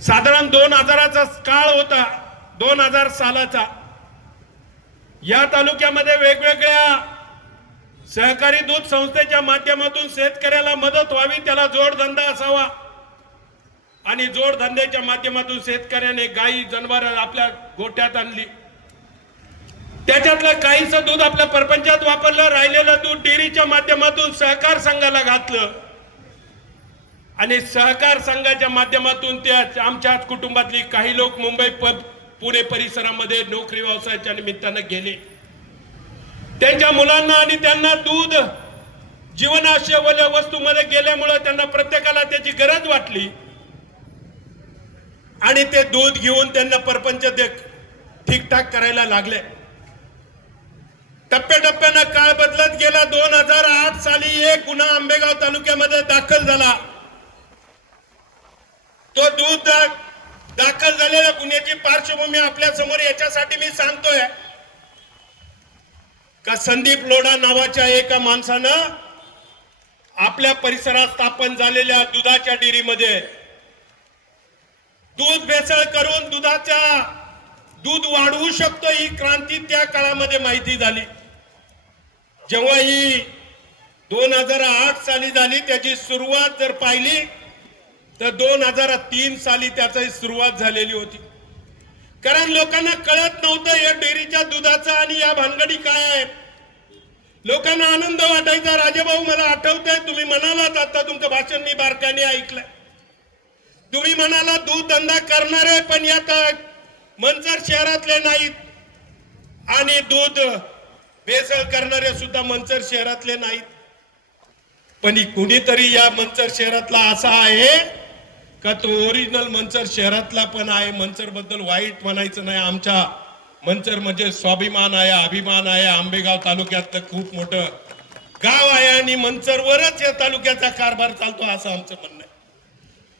साधारण 2000चा काळ होता, 2000 सालाचा। या तालुक्यामध्ये वेगवेगळ्या सहकारी दूध संस्थेच्या माध्यमातून शेतकऱ्याला मदत व्हावी, त्याला जोडधंदा असावा आणि जोडधंद्याच्या माध्यमातून शेतकऱ्याने गायी जनावर आपल्या गोठ्यात आणली। त्याच्यातलं काहीचं दूध आपल्या परपंचात वापरलं, राहिलेलं दूध डेअरीच्या माध्यमातून सहकार संघाला घातलं आणि सहकार संघाच्या माध्यमातून त्या आमच्याच कुटुंबातली काही लोक मुंबई पुणे परिसरामध्ये नोकरी व्यवसायाच्या निमित्तानं गेले। त्यांच्या मुलांना आणि त्यांना दूध जीवनावश्यक वस्तूमध्ये गेल्यामुळे त्यांना प्रत्येकाला त्याची गरज वाटली आणि ते दूध घेऊन त्यांना परपंच ठीकठाक करायला लागले। टप्प्याटप्प्याने काळ बदलत गेला। 2008 साली एक गुन्हा आंबेगाव तालुक्यामध्ये दाखल झाला। तो दूध दाखल झालेल्या गुन्ह्याची पार्श्वभूमी आपल्या समोर याच्यासाठी मी सांगतोय का संदीप लोढा नावाच्या एका माणसानं आपल्या परिसरात स्थापन झालेल्या दुधाच्या डेअरीमध्ये दूध भेसळ करून दूध वाढवू शकतो ही क्रांती त्या काळामध्ये माहिती झाली। जेव्हा ही 2008 साली झाली, त्याची सुरुवात जर पाहिली तर 2003 साली त्याची सुरुवात झालेली होती। कारण लोकांना कळत नव्हतं या डेअरीच्या दुधाचा आणि या भानगडी काय आहेत। लोकांना आनंद वाटायचा। राजेभाऊ, मला आठवतंय तुम्ही म्हणालात, आता तुमचं भाषण मी बारकाईने ऐकलंय, तुम्ही म्हणाला दूध धंदा करणारे पण यात मंचर शहरातले नाहीत आणि दूध भेसळ करणारे सुद्धा मंचर शहरातले नाहीत। पण कुणीतरी या मंचर शहरातला असा आहे का तो ओरिजिनल मंचर शहरातला पण आहे। मंचर बद्दल वाईट म्हणायचं नाही, आमच्या मंचर म्हणजे स्वाभिमान आहे, अभिमान आहे। आंबेगाव तालुक्यातलं खूप मोठं गाव आहे आणि मंचरवरच या तालुक्याचा कारभार चालतो असं आमचं म्हणणं आहे।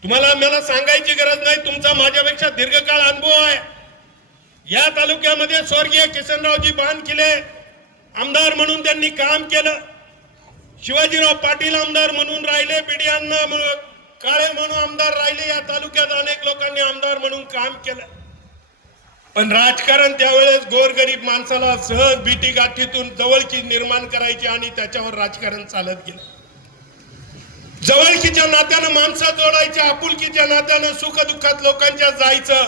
तुम्हाला मला सांगायची गरज नाही, तुमचा माझ्यापेक्षा दीर्घकाळ अनुभव आहे। या तालुक्यामध्ये स्वर्गीय किसनरावजी बानखिले आमदार म्हणून त्यांनी काम केलं, शिवाजीराव पाटील आमदार म्हणून राहिले, बिडियांना काळे म्हणून आमदार राहिले। या तालुक्यात अनेक लोकांनी आमदार म्हणून काम केलं, पण राजकारण त्यावेळेस गोरगरीब माणसाला सहज बीटी गाठीतून जवळकी निर्माण करायची आणि त्याच्यावर राजकारण चालत गेलं। जवळकीच्या नात्यानं माणसं जोडायच्या, आपुलकीच्या नात्यानं सुख दुःखात लोकांच्या जायचं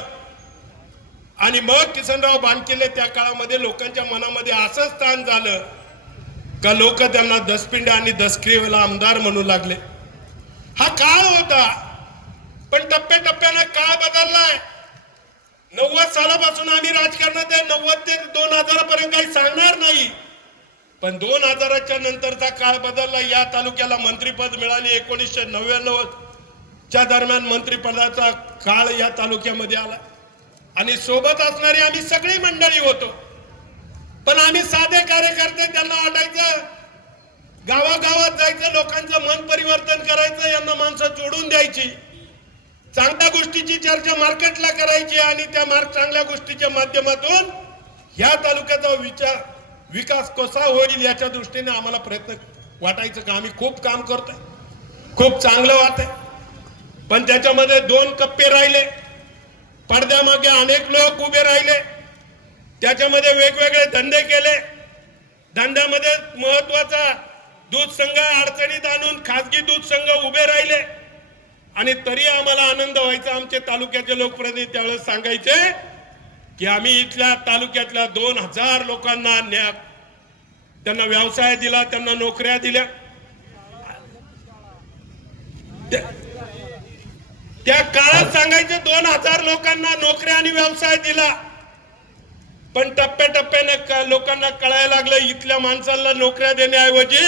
आणि मग किसनराव बानखिले त्या काळामध्ये लोकांच्या मनामध्ये असं स्थान झालं का लोक त्यांना दसपिंड आणि दसक्रियेला आमदार म्हणू लागले। हा काळ होता, पण टप्प्याटप्प्याने काळ बदललाय। 90 सालापासून आम्ही राजकारणात आहे, 90 ते 2000 पर्यंत काही सांगणार नाही, पण 2000च्या नंतरचा काळ बदलला। या तालुक्याला मंत्रिपद मिळाले, 1999 च्या दरम्यान मंत्रिपदाचा काळ या तालुक्यामध्ये आला आणि सोबत असणारी आम्ही सगळी मंडळी होतो। पण आम्ही साधे कार्यकर्ते, त्यांना वाटायचं गावागावात जायचं, लोकांचं मन परिवर्तन करायचं, यांना माणसं जोडून द्यायची, चांगल्या गोष्टीची चर्चा मार्केटला करायची आणि त्या चांगल्या गोष्टीच्या माध्यमातून या तालुक्याचा विकास कसा होईल याच्या दृष्टीने आम्हाला प्रयत्न वाटायचं का आम्ही खूप काम करतोय, खूप चांगलं वाटतंय। पण त्याच्यामध्ये 2 कप्पे राहिले, पडद्यामागे अनेक लोक उभे राहिले, त्याच्यामध्ये वेगवेगळे धंदे केले। धंद्यामध्ये महत्वाचा दूध संघ अडचणीत आणून खासगी दूध संघ उभे राहिले आणि तरी आम्हाला आनंद व्हायचा। आमचे तालुक्याचे लोकप्रतिनिधी त्यावेळेस सांगायचे की आम्ही इथल्या तालुक्यातल्या 2000 लोकांना त्यांना व्यवसाय दिला, त्यांना नोकऱ्या दिल्या। त्या काळात सांगायचे 2000 लोकांना नोकऱ्या आणि व्यवसाय दिला, पण टप्प्याटप्प्याने लोकांना कळायला लागलं इथल्या माणसांना नोकऱ्या देण्याऐवजी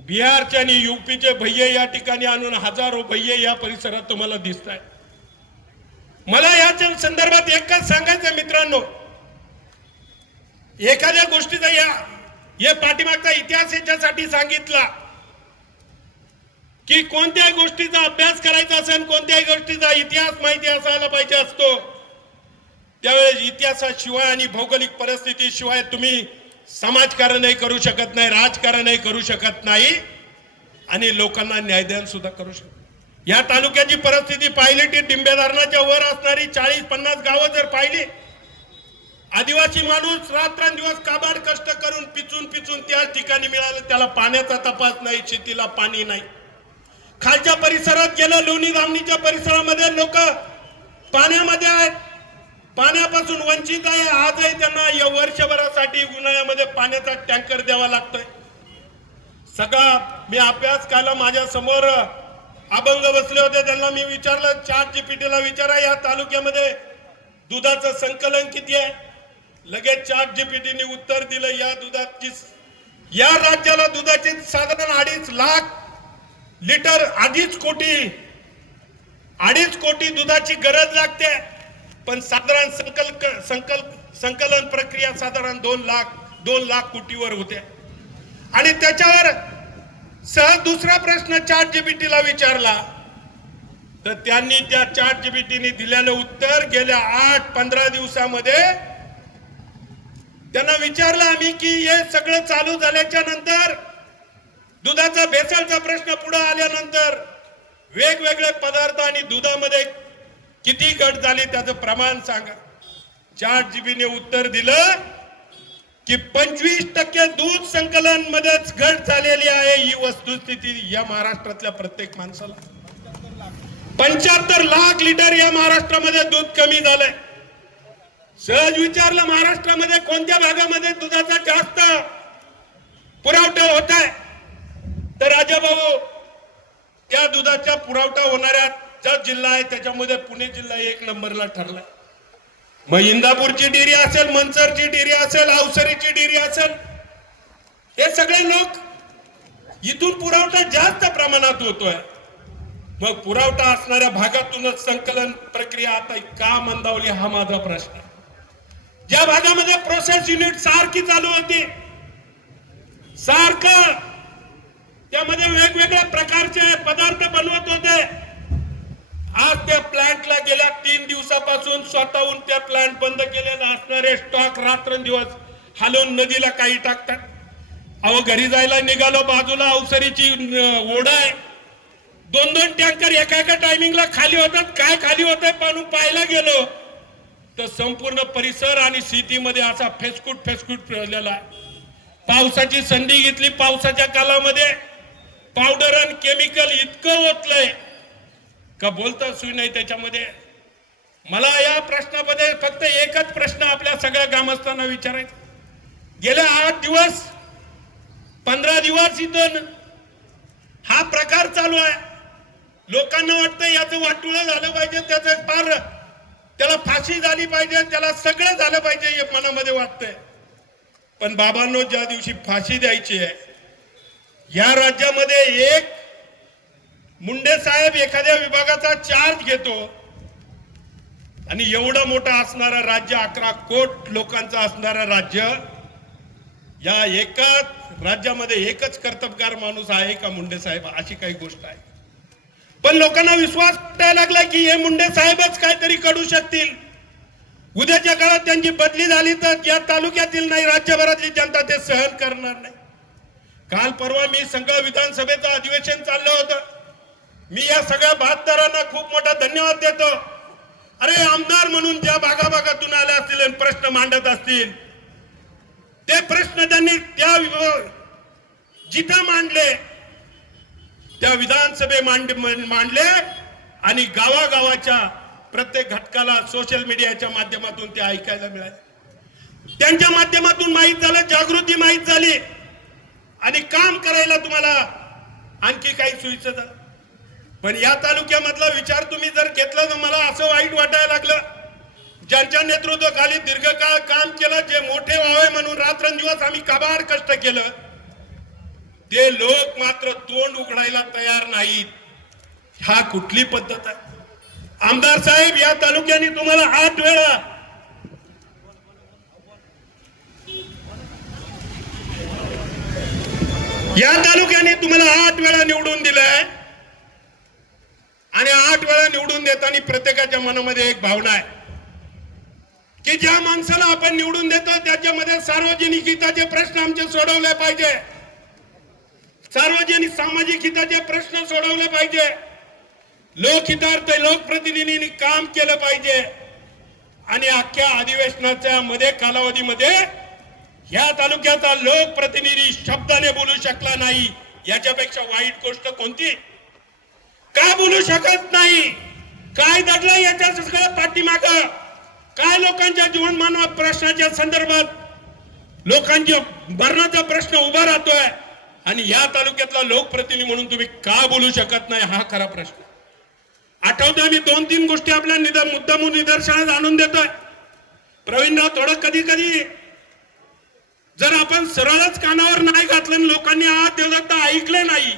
बिहारचे आणि यूपीचे भैये या ठिकाणी आणून हजारो भैये या परिसरात तुम्हाला दिसत आहेत। मला याच्या संदर्भात एकच सांगायचं मित्रांनो, एखाद्या गोष्टीचा या पाठीमागचा इतिहास याच्यासाठी सांगितला की कोणत्याही गोष्टीचा अभ्यास करायचा असेल, कोणत्याही गोष्टीचा इतिहास माहिती असायला पाहिजे असतो, त्यावेळेस इतिहासाशिवाय आणि भौगोलिक परिस्थितीशिवाय तुम्ही समाजकारणही करू शकत नाही, राजकारणही करू शकत नाही आणि लोकांना न्यायदान सुद्धा करू शकतो. या तालुक्याची परिस्थिती पाहिली की डिंबे धरणाच्या वर असणारी 40-50 गावं जर पाहिली, आदिवासी माणूस रात्रंदिवस काबाड कष्ट करून पिचून त्या ठिकाणी मिळालं, त्याला पाण्याचा तपास नाही, शेतीला पाणी नाही. खालच्या परिसरात गेलं, लोणी धामणीच्या परिसरामध्ये लोक पाण्यामध्ये आहेत, पाण्यापासून वंचित आहे. आजही त्यांना या वर्षभरासाठी उन्हाळ्यामध्ये पाण्याचा टँकर द्यावा लागतोय. सगळा मी अभ्यास केला. माझ्या समोर अभंग बसले होते, त्यांना मी विचारलं, ChatGPT ला विचारा या तालुक्यामध्ये दुधाचं संकलन किती आहे. लगेच ChatGPT ने उत्तर दिलं, या राज्याला दुधाची साधारण 2.5 लाख लिटर 2.5 कोटी दुधाची गरज लागते. पण साधारण संकलन प्रक्रिया साधारण 2 लाख कोटीवर होते. आणि त्याच्यावर सहज दुसरा प्रश्न ChatGPT ला विचारला, तर त्यांनी त्या ChatGPT ने दिलेलं उत्तर गेल्या 8-15 दिवसामध्ये त्यांना विचारलं आम्ही की हे सगळं चालू झाल्याच्या नंतर दुधाचा भेसळचा प्रश्न पुढे आल्यानंतर वेगवेगळे पदार्थ आणि दुधामध्ये किती घट झाली त्याचं प्रमाण सांगा. ChatGPT ने उत्तर दिलं की 25% दूध संकलन मध्येच घट झालेली आहे. ही वस्तुस्थिती या महाराष्ट्रातल्या प्रत्येक माणसाला 75 लाख लिटर या महाराष्ट्रामध्ये दूध कमी झालंय. सहज विचारलं महाराष्ट्रामध्ये कोणत्या भागामध्ये दुधाचा जास्त पुरवठा होत आहे, तर राजाभाऊ त्या दुधाचा पुरवठा होणाऱ्या जो जिल्हा आहे त्याच्यामध्ये पुणे जिल्हा 1 नंबरला ठरलाय. मग इंदापूरची डेअरी असेल, मनसरची डेअरी असेल, अवसरीची डेअरी असेल, हे सगळे लोक इथून पुरवठा जास्त प्रमाणात होतोय. मग पुरवठा असणाऱ्या भागातूनच संकलन प्रक्रिया आता का मंदावली हा माझा प्रश्न. ज्या भागामध्ये प्रोसेस युनिट सारखी चालू होती, सारखं त्यामध्ये वेगवेगळ्या प्रकारचे पदार्थ बनवत होते, आज त्या प्लांटला गेल्या 3 दिवसापासून स्वतःहून त्या प्लांट बंद केलेला असणारे स्टॉक रात्रंदिवस हलवून नदीला काही टाकतात. अहो घरी जायला निघालो, बाजूला अवसरीची ओढा आहे, 2-2 टँकर एका टायमिंगला खाली होतात. काय खाली होत आहे पाहायला गेलो तर संपूर्ण परिसर आणि शेतीमध्ये असा फेसकूट फिरलेला आहे. पावसाची संधी घेतली, पावसाच्या कालामध्ये पावडर आणि केमिकल इतकं ओतलंय का बोलता सुई नाही त्याच्यामध्ये. मला या प्रश्नामध्ये फक्त एकच प्रश्न आपल्या सगळ्या ग्रामस्थांना विचारायचा. गेल्या 8 दिवस 15 दिवस इथून हा प्रकार चालू आहे. लोकांना वाटतं याचं वाटोळं झालं पाहिजे, त्याचं त्याला फाशी झाली पाहिजे, त्याला सगळं झालं पाहिजे हे मनामध्ये वाटतंय. पण बाबांनो, ज्या दिवशी फाशी द्यायची आहे, या राज्यामध्ये एक मुंडे साहेब एखाद्या विभागाचा चार्ज घेतो आणि एवढं मोठं असणारं राज्य, 11 कोटी लोकांचं असणारं राज्य, या एकाच राज्यामध्ये एकच कर्तबगार माणूस आहे का मुंडे साहेब, अशी काही गोष्ट आहे. पण लोकांना विश्वास वाटायला लागला की हे मुंडे साहेबच काहीतरी करू शकतील. उद्याच्या काळात त्यांची बदली झाली तर या तालुक्यातील नाही, राज्यभरातली जनता ते सहन करणार नाही. काल परवा मी सगळं विधानसभेचं अधिवेशन चाललं होतं. मी या सगळ्या बहात्तरांना खूप मोठा धन्यवाद देतो. अरे आमदार म्हणून ज्या भागाभागातून आले असतील आणि प्रश्न मांडत असतील, ते प्रश्न त्यांनी त्या जिथं मांडले त्या विधानसभे मांडले आणि गावागावाच्या प्रत्येक घटकाला सोशल मीडियाच्या माध्यमातून ते ऐकायला मिळाले. त्यांच्या माध्यमातून माहीत झालं, जागृती माहीत झाली आणि काम करायला तुम्हाला आणखी काही सुईचं झालं. पण या तालुक्यामधला विचार तुम्ही जर घेतला तर मला असं वाईट वाटायला लागलं, ज्यांच्या नेतृत्वाखाली दीर्घकाळ काम केलं, जे मोठे व्हावे म्हणून रात्रंदिवस आम्ही काबाड कष्ट केलं, ते लोक मात्र तोंड उघडायला तयार नाहीत. हा कुठली पद्धत आहे? आमदार साहेब, या तालुक्याने तुम्हाला 8 वेळा निवडून दिलंय आणि 8 वेळा निवडून देताना प्रत्येकाच्या मनामध्ये एक भावना आहे की ज्या माणसाला आपण निवडून देतो त्याच्यामध्ये सार्वजनिक हिताचे प्रश्न आमचे सोडवले पाहिजे, सार्वजनिक सामाजिक हिताचे प्रश्न सोडवले पाहिजे, लोकहितार्थ लोकप्रतिनिधींनी काम केलं पाहिजे आणि अख्ख्या अधिवेशनाच्या मध्ये कालावधीमध्ये ह्या तालुक्याचा लोकप्रतिनिधी शब्दाने बोलू शकला नाही, याच्यापेक्षा वाईट गोष्ट कोणती? का बोलू शकत नाही? काय दडलं याच्या सगळं पाठीमाग? काय लोकांच्या जीवनमान प्रश्नाच्या संदर्भात लोकांच्या मरणाचा प्रश्न उभा राहतोय आणि या तालुक्यातला लोकप्रतिनिधी म्हणून तुम्ही का बोलू शकत नाही, हा खरा प्रश्न. आठवतोय मी 2-3 गोष्टी आपल्या मुद्दामून निदर्शनास आणून देतोय. प्रवीणराव, थोडं कधी कधी जर आपण सरळच कानावर नाही घातलं आणि लोकांनी आत देवदत्त ऐकले नाही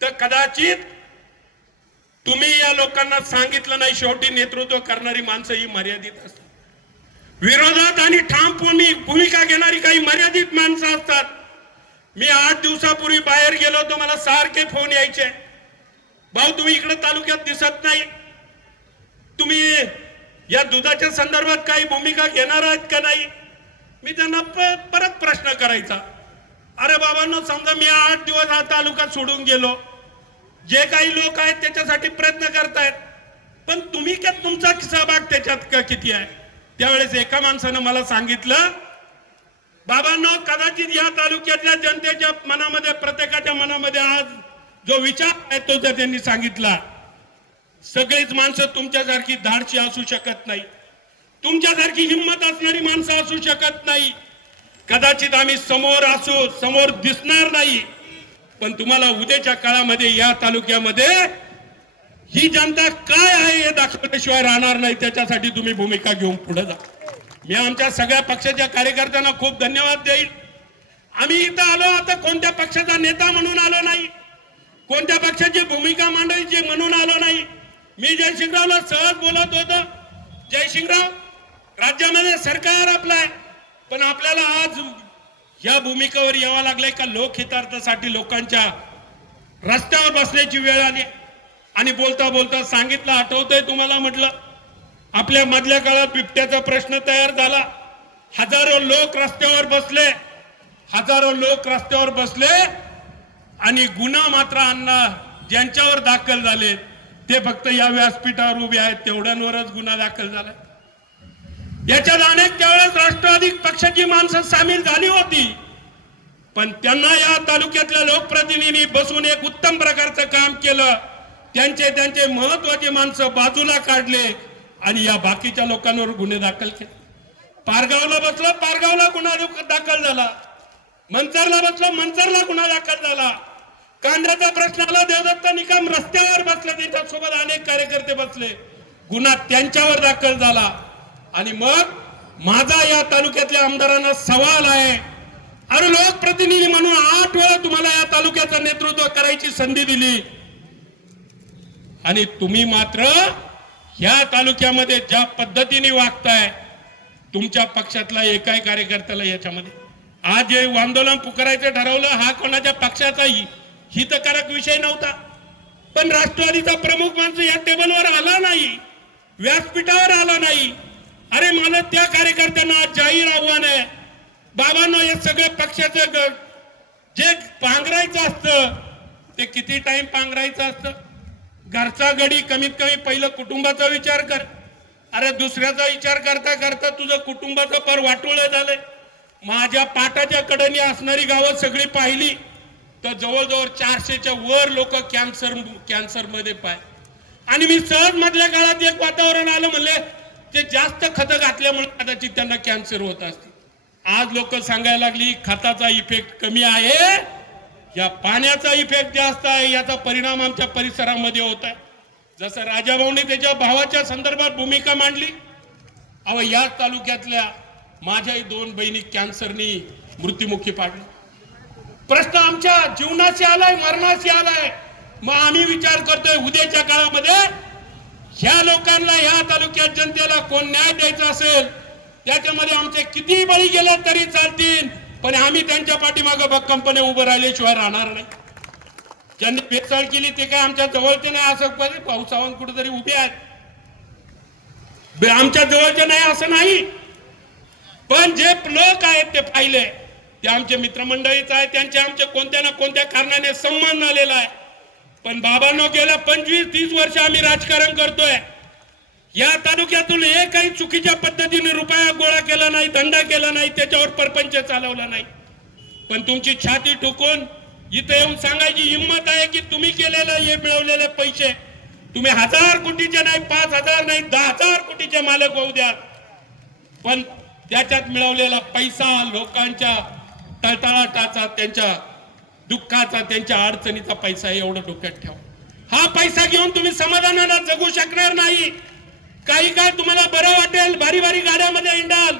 तर कदाचित तुम्ही या लोकांना सांगितलं नाही. शेवटी नेतृत्व करणारी माणसं ही मर्यादित असतात. विरोधात आणि ठाम भूमिका घेणारी काही मर्यादित माणसं असतात. मी 8 दिवसापूर्वी बाहेर गेलो होतो, मला सारखे फोन यायचे, भाऊ तुम्ही इकडे तालुक्यात दिसत नाही, तुम्ही या दुधाच्या संदर्भात काही भूमिका घेणार आहात का नाही. मी त्यांना परत प्रश्न करायचा, अरे बाबांनो, समजा मी 8 दिवस हा तालुका सोडून गेलो, जे काही लोक आहेत त्याच्यासाठी प्रयत्न करतायत, पण तुम्ही का तुमचा सहभाग त्याच्यात किती आहे. त्यावेळेस एका माणसानं मला सांगितलं, बाबांनो, कदाचित या तालुक्यातल्या जनतेच्या मनामध्ये, प्रत्येकाच्या मनामध्ये आज जो विचार आहे तो जर त्यांनी सांगितला, सगळीच माणसं तुमच्यासारखी धाडशी असू शकत नाही, तुमच्यासारखी हिंमत असणारी माणसं असू शकत नाही. कदाचित आम्ही समोर असू, समोर दिसणार नाही, पण तुम्हाला उद्याच्या काळामध्ये या तालुक्यामध्ये ही जनता काय आहे हे दाखवल्याशिवाय राहणार नाही. त्याच्यासाठी तुम्ही भूमिका घेऊन पुढे जा. मी आमच्या सगळ्या पक्षाच्या कार्यकर्त्यांना खूप धन्यवाद देईल. आम्ही इथं आलो आता कोणत्या पक्षाचा नेता म्हणून आलो नाही, कोणत्या पक्षाची भूमिका मांडायची म्हणून आलो नाही. मी जयसिंगरावला सहज बोलत होतो, जयसिंगराव, राज्यामध्ये सरकार आपलं आहे, पण आपल्याला आज या भूमिकेवर यावं लागलंय का लोकहितार्थासाठी लोकांच्या रस्त्यावर बसण्याची वेळ आली. आणि बोलता बोलता सांगितलं, आठवतंय तुम्हाला, म्हटलं आपल्या मधल्या काळात बिबट्याचा प्रश्न तयार झाला, हजारो लोक रस्त्यावर बसले, हजारो लोक रस्त्यावर बसले आणि गुन्हा मात्र अण्णा ज्यांच्यावर दाखल झाले ते फक्त या व्यासपीठावर उभे आहेत तेवढ्यांवरच गुन्हा दाखल झाला. याच्यात अनेक त्यावेळेस राष्ट्रवादी पक्षाची माणसं सामील झाली होती, पण त्यांना या तालुक्यातल्या लोकप्रतिनिधी बसून एक उत्तम प्रकारचं काम केलं. त्यांचे महत्वाचे माणसं बाजूला काढले आणि या बाकीच्या लोकांवर गुन्हे दाखल केले. पारगावला बसलं, पारगावला गुन्हा दाखल झाला, मंचरला बसलं, मंचरला गुन्हा दाखल झाला. कांद्याचा प्रश्न आला, देवदत्त निकम रस्त्यावर बसले, त्यांच्यासोबत अनेक कार्यकर्ते बसले, गुन्हा त्यांच्यावर दाखल झाला. आणि मग माझा या तालुक्यातल्या आमदारांना सवाल आहे, अरे लोकप्रतिनिधी म्हणून 8 वेळा तुम्हाला या तालुक्याचं नेतृत्व करायची संधी दिली आणि तुम्ही मात्र या तालुक्यामध्ये ज्या पद्धतीने वागताय, तुमच्या पक्षातला एकाही कार्यकर्त्याला याच्यामध्ये आज जे आंदोलन पुकारायचं ठरवलं, हा कोणाच्या पक्षाचा हितकारक विषय नव्हता, पण राष्ट्रवादीचा प्रमुख माणूस या टेबलवर आला नाही, व्यासपीठावर आला नाही. अरे मला त्या कार्यकर्त्यांना जाहीर आव्हान आहे, बाबांनो, या सगळ्या पक्षाचं जे पांघरायचं असतं ते किती टाइम पांघरायचं असतं. घरचा गडी कमीत कमी पहिलं कुटुंबाचा विचार कर. अरे दुसऱ्याचा विचार करता करता तुझं कुटुंबाचं पर वाटोळं झालंय. माझ्या पाटाच्या कडेने असणारी गावं सगळी पाहिली तर जवळजवळ 400च्या वर लोक कॅन्सर मध्ये पाय. आणि मी सहज मधल्या काळात एक वातावरण आलं, म्हणले ते जास्त खतं घातल्यामुळे कदाचित त्यांना कॅन्सर होत असते. आज लोक सांगायला लागली खताचा इफेक्ट कमी आहे, या पाण्याचा इफेक्ट जास्त आहे, याचा परिणाम आमच्या परिसरामध्ये होत आहे. जसं राजाभाऊने त्याच्या भावाच्या संदर्भात भूमिका मांडली, अहो या तालुक्यातल्या माझ्याही 2 बहिणी कॅन्सरनी मृत्युमुखी पाडल्या. प्रश्न आमच्या जीवनाशी आलाय, मरणाशी आलाय. मग आम्ही विचार करतोय उद्याच्या काळामध्ये ह्या लोकांना, ह्या तालुक्यात जनतेला कोण न्याय द्यायचा असेल त्याच्यामध्ये आमचे किती बळी गेले तरी चालतील, पण आम्ही त्यांच्या पाठीमागे भक्कमपणे उभं राहिल्याशिवाय राहणार नाही. ज्यांनी भेसळ केली ते काय आमच्या जवळचे नाही असं पावसावून कुठेतरी उभे आहेत, आमच्या जवळचे नाही असं नाही, पण जे लोक आहेत ते पाहिले ते आमचे मित्रमंडळीच आहे, त्यांचे आमचे कोणत्या ना कोणत्या कारणाने संबंध आलेला आहे. पण बाबांनो गेल्या 25-30 वर्ष आम्ही राजकारण करतोय. या तालुक्यातून एकही चुकीच्या पद्धतीने रुपया गोळा केला नाही, धंदा केला नाही, त्याच्यावर परपंच चालवला नाही. पण तुमची छाती ठोकून इथे येऊन सांगायची हिंमत आहे की तुम्ही केलेले हे मिळवलेले पैसे तुम्ही 1000 कोटीचे नाही, 5000 नाही, 10,000 कोटीचे मालक होऊ द्या, पण त्याच्यात मिळवलेला पैसा लोकांच्या तळतळाटाचा, त्यांच्या दुःखाचा, त्यांच्या अडचणीचा पैसा एवढं डोक्यात ठेवा. हा पैसा घेऊन तुम्ही समाधानाला जगू शकणार नाही. काही काळ तुम्हाला बरं वाटेल, भारी भारी गाड्यामध्ये हिंडाल,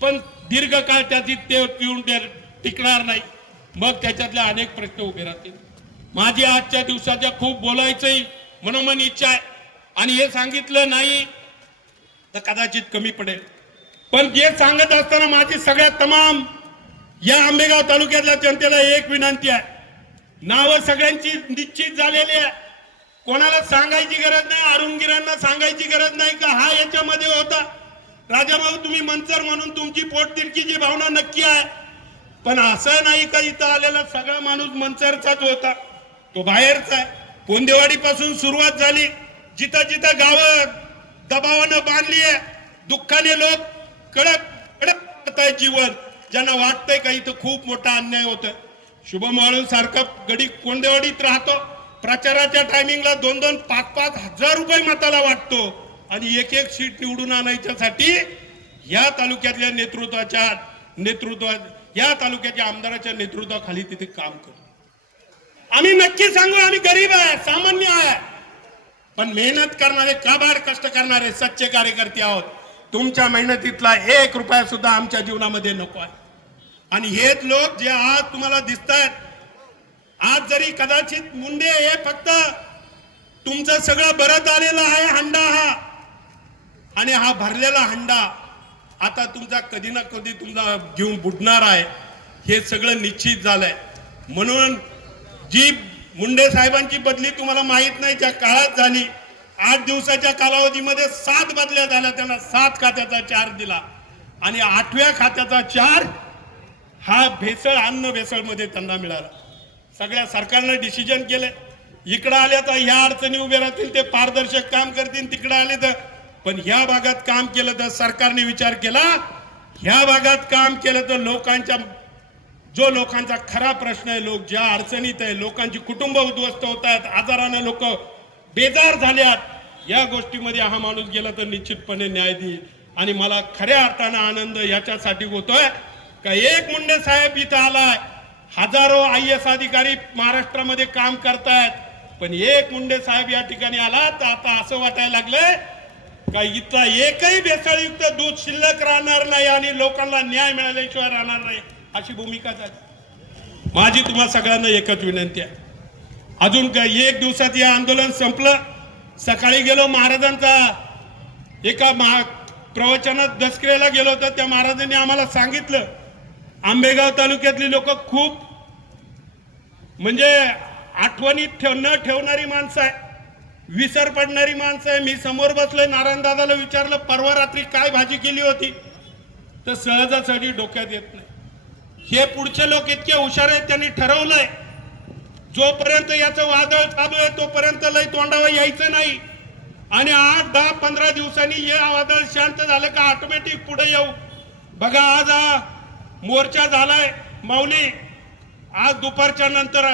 पण दीर्घकाळ त्याची ते पिऊन टिकणार नाही. मग त्याच्यातले अनेक प्रश्न उभे राहतील. माझी आजच्या दिवसाच्या खूप बोलायचंही मनोमन इच्छा आहे आणि हे सांगितलं नाही तर कदाचित कमी पडेल. पण जे सांगत असताना माझी सगळ्या तमाम या आंबेगाव तालुक्यातल्या जनतेला एक विनंती आहे. नावं सगळ्यांची निश्चित झालेली आहे, कोणाला सांगायची गरज नाही, अरुणगिरांना सांगायची गरज नाही का हा याच्यामध्ये होता. राजाभाऊ तुम्ही मंचर म्हणून तुमची पोटतिडकीची भावना नक्की आहे, पण असं नाही का इथं आलेला सगळा माणूस मंचरचाच होता, तो बाहेरचा आहे. पोंदेवाडी पासून सुरुवात झाली, जिथं जिथं गावं दबावानं बांधली आहे, दुःखाने लोक कडक कडक करताय जीवन, ज्यांना वाटतंय का इथं खूप मोठा अन्याय होतोय. शुभम वाळू सारखा गडी कोंदेवाडीत राहतो, प्रचाराच्या टायमिंगला 2-2, 5-5 हजार रुपये मताला वाटतो आणि एक सीट निवडून आणायच्यासाठी या तालुक्यातल्या या तालुक्याच्या आमदाराच्या नेतृत्वाखाली तिथे काम करतो. आम्ही नक्की सांगू आम्ही गरीब आहे, सामान्य आहे, पण मेहनत करणारे, काबाड कष्ट करणारे सच्चे कार्यकर्ते आहोत. तुमच्या मेहनतीतला 1 रुपया सुद्धा आमच्या जीवनामध्ये नको आहे. आणि हेच लोक जे आज तुम्हाला दिसत आहेत, आज जरी कदाचित मुंडे हे फक्त तुमचं सगळं बरत आलेलं आहे हंडा हा, आणि हा भरलेला हंडा आता तुमचा कधी ना कधी तुमचा घेऊन बुडणार आहे, हे सगळं निश्चित झालंय. म्हणून जी मुंडे साहेबांची बदली तुम्हाला माहित नाही त्या काळात झाली, 8 दिवसाच्या कालावधीमध्ये 7 बदल्या झाल्या, त्यांना 7 खात्याचा चार्ज दिला आणि 8व्या खात्याचा चार्ज हा भेसळ, अन्न भेसळ मध्ये त्यांना मिळाला. सगळ्या सरकारनं डिसिजन केले, इकडे आले तर ह्या अडचणी उभे राहतील, ते पारदर्शक काम करतील, तिकडे आले तर, पण ह्या भागात काम केलं तर सरकारने विचार केला, ह्या भागात काम केलं तर लोकांचा खरा प्रश्न आहे, लोक ज्या अडचणीत आहे, लोकांची कुटुंब उद्ध्वस्त होत आहेत, आजाराने लोक बेजार झाल्यात, या गोष्टीमध्ये हा माणूस गेला तर निश्चितपणे न्याय देईल. आणि मला खऱ्या अर्थानं आनंद याच्यासाठी होतोय का एक मुंडे साहेब इथं आलाय, हजारो IAS अधिकारी महाराष्ट्रामध्ये काम करतायत, पण एक मुंडे साहेब या ठिकाणी आला तर आता असं वाटायला लागलंय का इथला एकही भेसळयुक्त दूध शिल्लक राहणार नाही आणि लोकांना न्याय मिळाल्याशिवाय राहणार नाही, अशी भूमिका झाली. माझी तुम्हा सगळ्यांना एकच विनंती आहे, अजून काय 1 दिवसात हे आंदोलन संपलं. सकाळी गेलो महाराजांचा एका प्रवचनात दसऱ्याला गेलो तर त्या महाराजांनी आम्हाला सांगितलं, आंबेगाव तालुक्यातली लोक खूप म्हणजे आठवणीत न ठेवणारी माणसं आहे, विसर पडणारी माणसं आहे. मी समोर बसलोय, नारायण दादाला विचारलं परवा रात्री काय भाजी केली होती, तर सहजासहजी डोक्यात येत नाही. हे पुढचे लोक इतके हुशार आहेत, त्यांनी ठरवलंय जोपर्यंत याचं वादळ चालू आहे तोपर्यंत लय तोंडावर यायचं नाही, आणि 8, 10, 15 दिवसांनी हे वादळ शांत झालं का ऑटोमॅटिक पुढे येऊ. बघा आज हा मोर्चा झालाय माऊली, आज दुपारच्या नंतर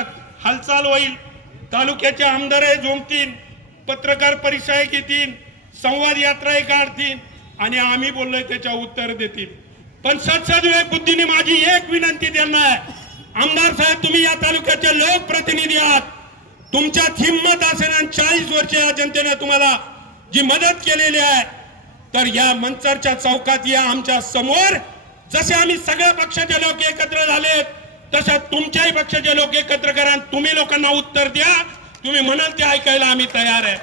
हालचाल होईल, तालुक्याचे आमदार जमतील, पत्रकार परिषद घेतील, संवाद यात्रा काढतील आणि आम्ही बोललोय त्याच्या उत्तर देतील. पण सद्सद्विवेक बुद्धीने माझी एक विनंती त्यांना आहे, आमदार साहेब तुम्ही या तालुक्याचे लोकप्रतिनिधी आहात, तुमच्यात हिंमत असेल आणि 40 वर्ष या जनतेने तुम्हाला जी मदत केलेली आहे, तर या मंचरच्या चौकात या आमच्या समोर, जसे आम्ही सगळ्या पक्षाचे लोक एकत्र झाले तशा तुमच्याही पक्षाचे लोक एकत्र करा, तुम्ही लोकांना उत्तर द्या, तुम्ही म्हणाल ते ऐकायला आम्ही तयार आहे.